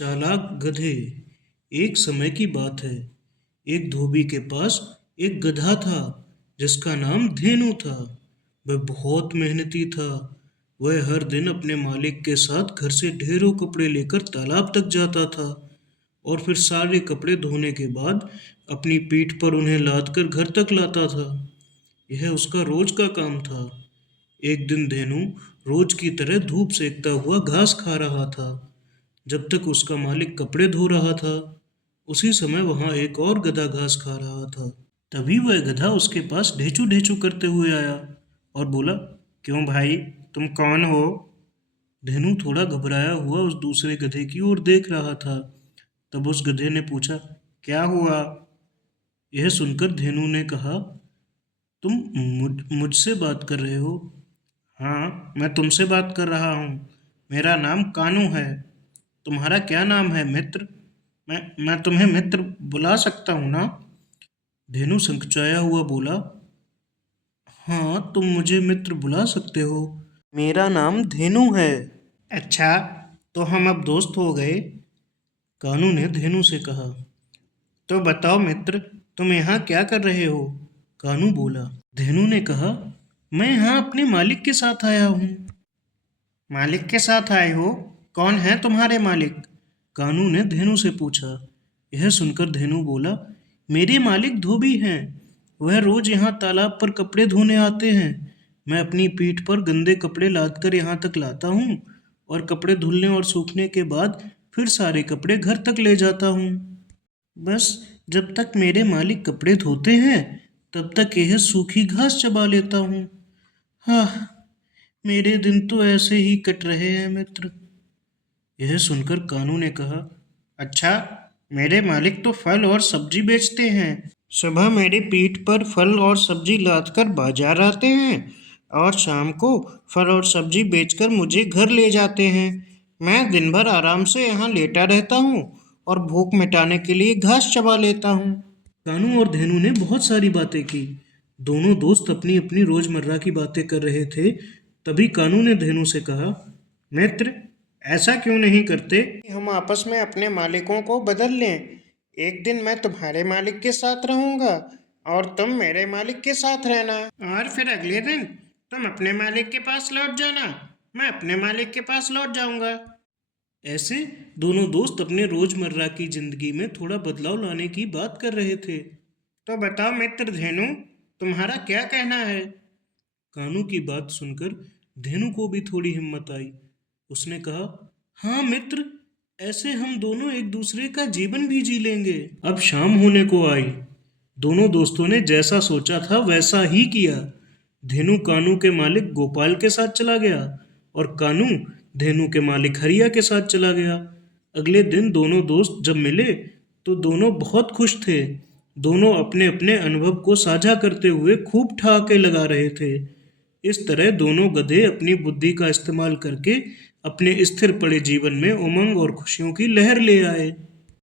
चालाक गधे। एक समय की बात है। एक धोबी के पास एक गधा था जिसका नाम धेनु था। वह बहुत मेहनती था। वह हर दिन अपने मालिक के साथ घर से ढेरों कपड़े लेकर तालाब तक जाता था और फिर सारे कपड़े धोने के बाद अपनी पीठ पर उन्हें लाद कर घर तक लाता था। यह उसका रोज का काम था। एक दिन धेनु रोज की तरह धूप सेकता हुआ घास खा रहा था जब तक उसका मालिक कपड़े धो रहा था। उसी समय वहां एक और गधा घास खा रहा था। तभी वह गधा उसके पास ढेचू ढेचू करते हुए आया और बोला, क्यों भाई, तुम कौन हो? धेनु थोड़ा घबराया हुआ उस दूसरे गधे की ओर देख रहा था। तब उस गधे ने पूछा, क्या हुआ? यह सुनकर धेनु ने कहा, तुम मुझसे बात कर रहे हो? हाँ, मैं तुमसे बात कर रहा हूँ। मेरा नाम कानू है। तुम्हारा क्या नाम है मित्र? मैं तुम्हें मित्र बुला सकता हूँ ना? धेनु संकुचाया हुआ बोला, हाँ, तुम मुझे मित्र बुला सकते हो। मेरा नाम धेनु है। अच्छा, तो हम अब दोस्त हो गए। कानू ने धेनु से कहा। तो बताओ मित्र, तुम यहाँ क्या कर रहे हो? कानू बोला। धेनु ने कहा, मैं यहाँ अपने मालिक के साथ आया हूँ। मालिक के साथ आए हो? कौन है तुम्हारे मालिक? कानू ने धेनु से पूछा। यह सुनकर धेनु बोला, मेरे मालिक धोबी हैं। वह रोज यहाँ तालाब पर कपड़े धोने आते हैं। मैं अपनी पीठ पर गंदे कपड़े लाद कर यहाँ तक लाता हूँ और कपड़े धुलने और सूखने के बाद फिर सारे कपड़े घर तक ले जाता हूँ। बस जब तक मेरे मालिक कपड़े धोते हैं तब तक यह सूखी घास चबा लेता हूँ। हाँ, मेरे दिन तो ऐसे ही कट रहे हैं मित्र। यह सुनकर कानू ने कहा, अच्छा, मेरे मालिक तो फल और सब्जी बेचते हैं। सुबह मेरी पीठ पर फल और सब्जी लादकर बाजार आते हैं और शाम को फल और सब्जी बेचकर मुझे घर ले जाते हैं। मैं दिन भर आराम से यहाँ लेटा रहता हूँ और भूख मिटाने के लिए घास चबा लेता हूँ। कानू और धेनु ने बहुत सारी बातें की। दोनों दोस्त अपनी अपनी रोजमर्रा की बातें कर रहे थे। तभी कानू ने धेनु से कहा, मित्र, ऐसा क्यों नहीं करते हम आपस में अपने मालिकों को बदल लें? एक दिन मैं तुम्हारे मालिक के साथ रहूंगा और तुम मेरे मालिक के साथ रहना, और फिर अगले दिन तुम अपने मालिक के पास लौट जाना, मैं अपने मालिक के पास लौट जाऊंगा। ऐसे दोनों दोस्त अपने रोजमर्रा की जिंदगी में थोड़ा बदलाव लाने की बात कर रहे थे। तो बताओ मित्र धेनु, तुम्हारा क्या कहना है? कानू की बात सुनकर धेनु को भी थोड़ी हिम्मत आई। उसने कहा, हाँ मित्र, ऐसे हम दोनों एक दूसरे का जीवन भी जी लेंगे। अब शाम होने को आई। दोनों दोस्तों ने जैसा सोचा था वैसा ही किया। धेनु कानू के मालिक गोपाल के साथ चला गया और कानू धेनु के मालिक हरिया के साथ चला गया। अगले दिन दोनों दोस्त जब मिले तो दोनों बहुत खुश थे। दोनों अपने अपने अनुभव को साझा करते हुए खूब ठहाके लगा रहे थे। इस तरह दोनों गधे अपनी बुद्धि का इस्तेमाल करके अपने स्थिर पड़े जीवन में उमंग और खुशियों की लहर ले आए।